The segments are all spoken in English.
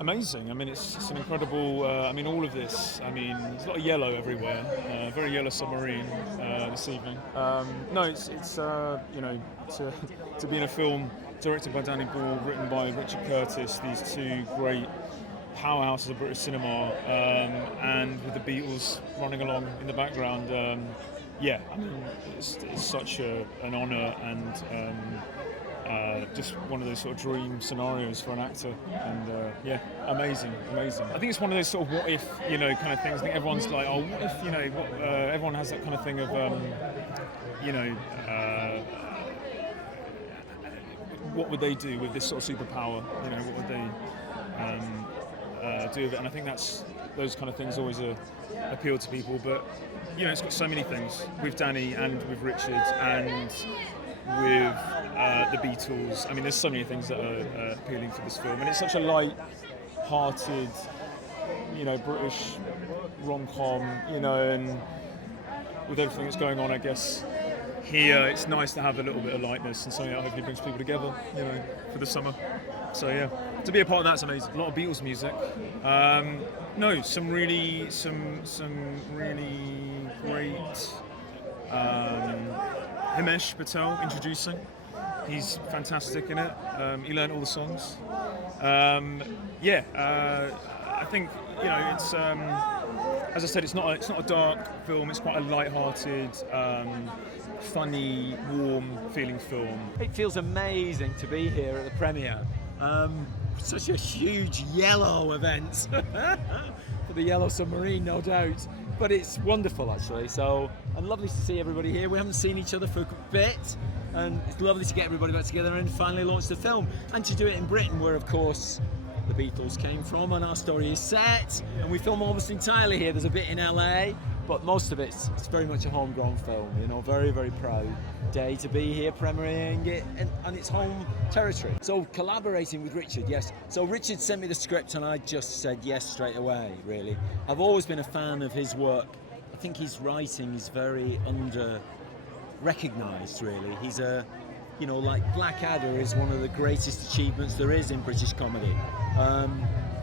Amazing. I mean, it's an incredible. All of this. I mean, there's a lot of yellow everywhere. Very yellow submarine this evening. No, it's to be in a film directed by Danny Boyle, written by Richard Curtis. These two great powerhouses of British cinema, and with the Beatles running along in the background. It's such an honour and. Just one of those sort of dream scenarios for an actor, and amazing. I think it's one of those sort of what if, kind of things. I think everyone's like, oh, what if, everyone has that kind of thing of, what would they do with this sort of superpower? What would they do with it? And I think those kind of things always appeal to people. But it's got so many things with Danny and with Richard and with the Beatles. I mean, there's so many things that are appealing for this film, and it's such a light-hearted, British rom-com, and with everything that's going on, I guess here it's nice to have a little bit of lightness and something that hopefully brings people together, for the summer. So yeah, to be a part of that's amazing. A lot of Beatles music. Some really great. Himesh Patel introducing. He's fantastic in it. He learned all the songs. I think it's as I said, it's not a dark film. It's quite a light-hearted, funny, warm feeling film. It feels amazing to be here at the premiere. Such a huge yellow event for the Yellow Submarine, no doubt. But it's wonderful, actually. So, and lovely to see everybody here. We haven't seen each other for a bit, and it's lovely to get everybody back together and finally launch the film. And to do it in Britain, where, of course, the Beatles came from, and our story is set. And we film almost entirely here. There's a bit in LA, but most of it's very much a homegrown film. Very, very proud day to be here premiering it on its home territory. So collaborating with Richard, yes. So Richard sent me the script and I just said yes straight away, really. I've always been a fan of his work. I think his writing is very under-recognised, really. He's like Blackadder is one of the greatest achievements there is in British comedy.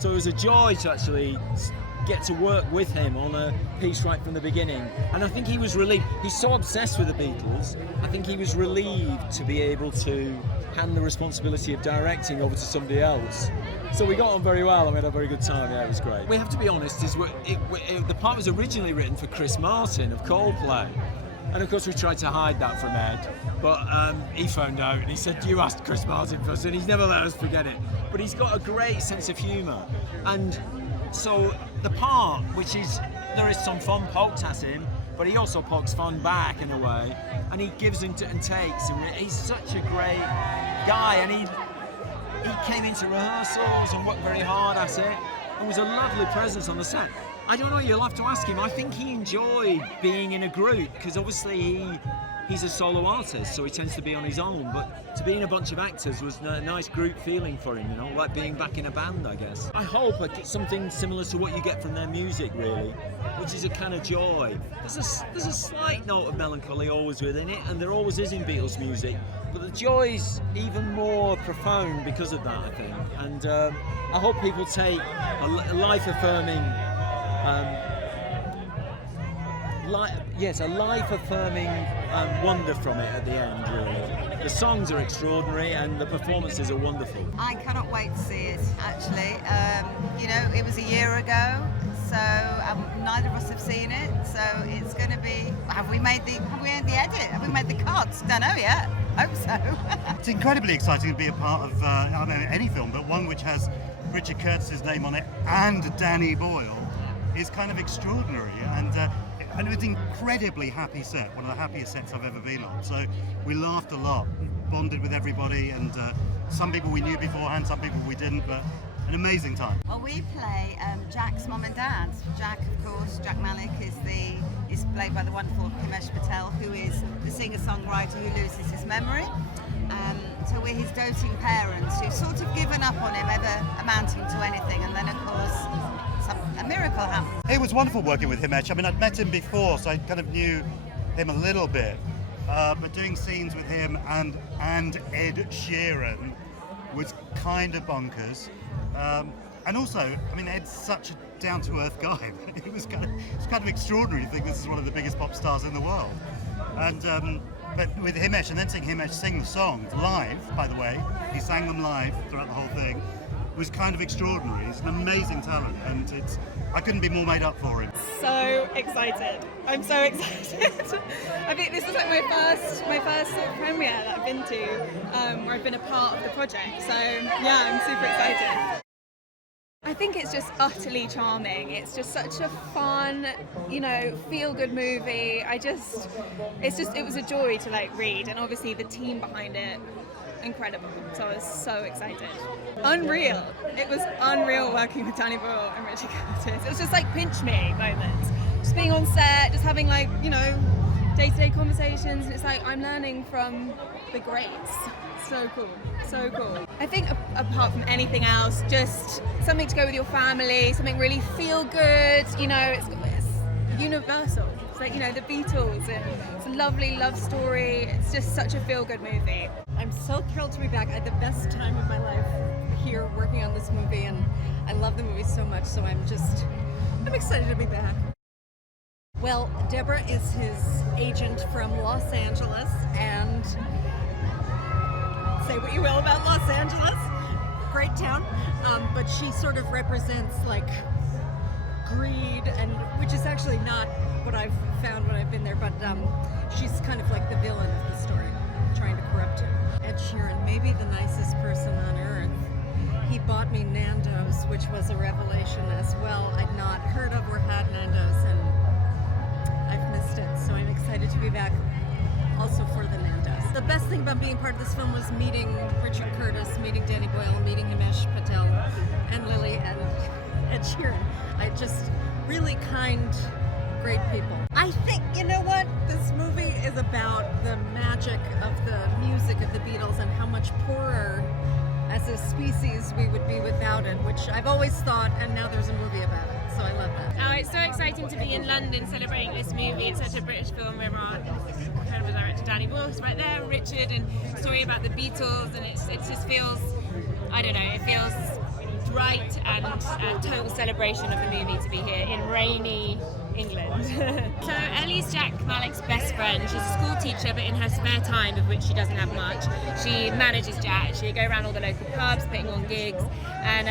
So it was a joy to actually get to work with him on a piece right from the beginning, and I think he was relieved. He's so obsessed with the Beatles. I think he was relieved to be able to hand the responsibility of directing over to somebody else. So we got on very well and we had a very good time. Yeah, it was great. We have to be honest, the part was originally written for Chris Martin of Coldplay, and of course we tried to hide that from Ed, but he found out and he said, you asked Chris Martin first, and he's never let us forget it. But he's got a great sense of humour, and so the part, which is, there is some fun poked at him, but he also pokes fun back in a way, and he gives and takes, and he's such a great guy, and he came into rehearsals and worked very hard at it, and was a lovely presence on the set. I don't know, you'll have to ask him. I think he enjoyed being in a group, because obviously he's a solo artist, so he tends to be on his own, but to be in a bunch of actors was a nice group feeling for him, like being back in a band, I guess. I hope I get something similar to what you get from their music, really, which is a kind of joy. There's a slight note of melancholy always within it, and there always is in Beatles music, but the joy's even more profound because of that, I think. And I hope people take a life-affirming a life-affirming wonder from it at the end, really. The songs are extraordinary and the performances are wonderful. I cannot wait to see it, actually. It was a year ago, so neither of us have seen it, so it's going to be... Have we made the edit? Have we made the cuts? Don't know yet. Hope so. It's incredibly exciting to be a part of any film, but one which has Richard Curtis's name on it and Danny Boyle is kind of extraordinary, and it was an incredibly happy set, one of the happiest sets I've ever been on. So we laughed a lot, bonded with everybody, and some people we knew beforehand, some people we didn't, but an amazing time. Well, we play Jack's mum and dad. Jack, of course, Jack Malik is played by the wonderful Himesh Patel, who is the singer-songwriter who loses his memory. So we're his doting parents who've sort of given up on him ever amounting to anything, and then of course a miracle happened. It was wonderful working with Himesh. I mean, I'd met him before, so I kind of knew him a little bit, but doing scenes with him and Ed Sheeran was kind of bonkers. And also, I mean, Ed's such a down-to-earth guy. It was kind of extraordinary to think this is one of the biggest pop stars in the world. And but with Himesh, and then seeing Himesh sing the songs live, by the way, he sang them live throughout the whole thing, was kind of extraordinary. He's an amazing talent, and I couldn't be more made up for him. So excited! I'm so excited. I think this is like my first sort of premiere that I've been to, where I've been a part of the project. So yeah, I'm super excited. I think it's just utterly charming. It's just such a fun, feel-good movie. It was a joy to like read, and obviously the team behind it, incredible. So I was so excited. Unreal. It was unreal working with Danny Boyle and Richard Curtis. It was just like pinch me moments. Just being on set, just having like, day-to-day conversations, and it's like I'm learning from the greats. So cool, so cool. I think apart from anything else, just something to go with your family, something really feel good, it's universal. It's like, the Beatles, and it's a lovely love story. It's just such a feel good movie. I'm so thrilled to be back. I had the best time of my life here working on this movie, and I love the movie so much, so I'm excited to be back. Well, Debra is his agent from Los Angeles, and say what you will about Los Angeles, great town, but she sort of represents like greed, and which is actually not what I've found when I've been there, but she's kind of like the villain of the story, trying to corrupt him. Ed Sheeran, maybe the nicest person on earth. He bought me Nando's, which was a revelation as well. I'd not heard of or had Nando's, and I've missed it, so I'm excited to be back also for the Nando's. The best thing about being part of this film was meeting Richard Curtis, meeting Danny Boyle, meeting Himesh, Patel, and Lily, and Ed Sheeran. Just really kind, great people. I think, this movie is about the magic of the music of the Beatles and how much poorer as a species we would be without it, which I've always thought, and now there's a movie about it, so I love that. Oh, it's so exciting to be in London celebrating this movie. It's such a British film with our incredible director Danny Boyle's right there, Richard, and story about the Beatles, and it just feels, it feels right and a total celebration of the movie to be here in rainy England. So Ellie's Jack Malik's best friend. She's a school teacher, but in her spare time, of which she doesn't have much, she manages Jack. She go around all the local pubs, putting on gigs, and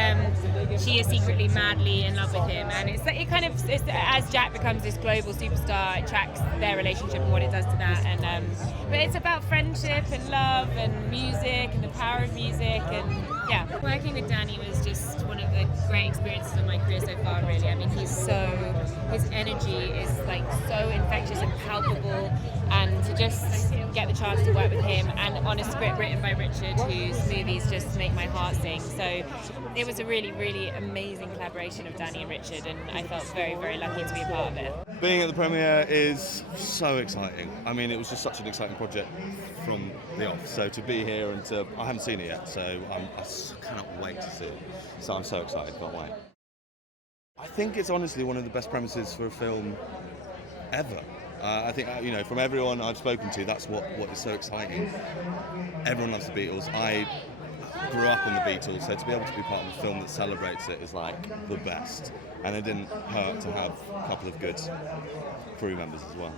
she is secretly madly in love with him. And it's as Jack becomes this global superstar, it tracks their relationship and what it does to that. And but it's about friendship and love and music and the power of music. And yeah, working with Danny was just one of the great experiences of my career so far, really. I mean, his energy is like so infectious and palpable, and to just get the chance to work with him and on a script written by Richard, whose movies just make my heart sing. So it was a really, really amazing collaboration of Danny and Richard, and I felt very, very lucky to be a part of it. Being at the premiere is so exciting. I mean, it was just such an exciting project from the off. So to be here and I haven't seen it yet, so I cannot wait to see it. So I'm so excited, can't wait. I think it's honestly one of the best premises for a film ever. I think, from everyone I've spoken to, that's what is so exciting. Everyone loves the Beatles. I grew up on the Beatles, so to be able to be part of a film that celebrates it is like the best. And it didn't hurt to have a couple of good crew members as well.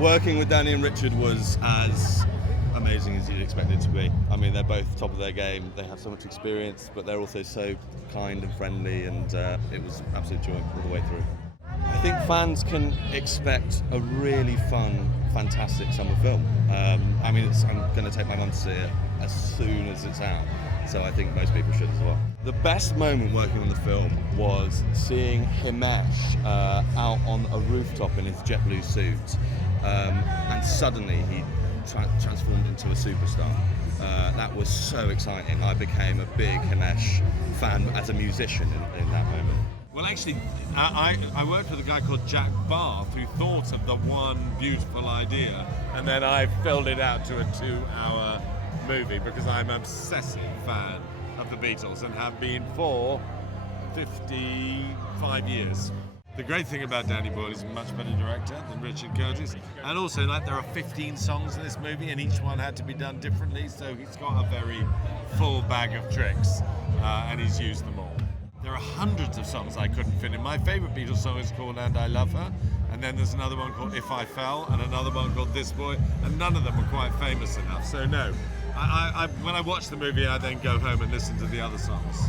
Working with Danny and Richard was as amazing as you'd expect it to be. I mean, they're both top of their game. They have so much experience, but they're also so kind and friendly, and it was absolute joy all the way through. I think fans can expect a really fun, fantastic summer film. I'm going to take my mum to see it as soon as it's out, so I think most people should as well. The best moment working on the film was seeing Himesh out on a rooftop in his jet blue suit, and suddenly he transformed into a superstar. That was so exciting. I became a big Himesh fan as a musician in that moment. Well, actually, I worked with a guy called Jack Barth who thought of the one beautiful idea, and then I filled it out to a 2-hour movie because I'm an obsessive fan of the Beatles and have been for 55 years. The great thing about Danny Boyle is a much better director than Richard Curtis, and also there are 15 songs in this movie and each one had to be done differently, so he's got a very full bag of tricks and he's used them all. there are hundreds of songs I couldn't fit in. My favourite Beatles song is called And I Love Her, and then there's another one called If I Fell, and another one called This Boy, and none of them were quite famous enough. So no, when I watch the movie, I then go home and listen to the other songs.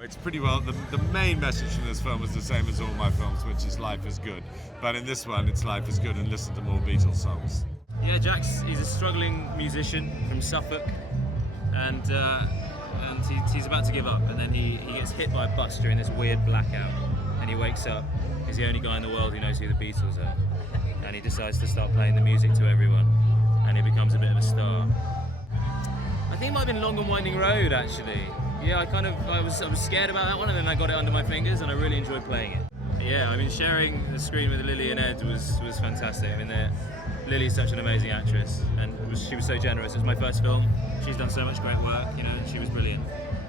It's pretty well, the main message from this film is the same as all my films, which is life is good. But in this one, it's life is good and listen to more Beatles songs. Yeah, he's a struggling musician from Suffolk, and he's about to give up, and then he gets hit by a bus during this weird blackout, and he wakes up. He's the only guy in the world who knows who the Beatles are, and he decides to start playing the music to everyone, and he becomes a bit of a star. I think it might have been Long and Winding Road, actually. Yeah, I was scared about that one, and then I got it under my fingers, and I really enjoyed playing it. Yeah, I mean, sharing the screen with Lily and Ed was fantastic. I mean, Lily is such an amazing actress, and she was so generous. It was my first film. She's done so much great work, you know, and she was brilliant.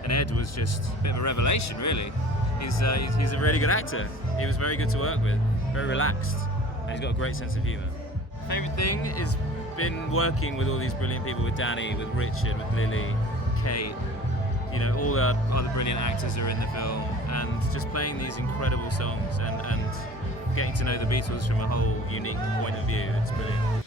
And Ed was just a bit of a revelation, really. He's a really good actor. He was very good to work with, very relaxed, and he's got a great sense of humour. Favourite thing has been working with all these brilliant people, with Danny, with Richard, with Lily, Kate. You know, all the other brilliant actors are in the film, and just playing these incredible songs and getting to know the Beatles from a whole unique point of view. It's brilliant.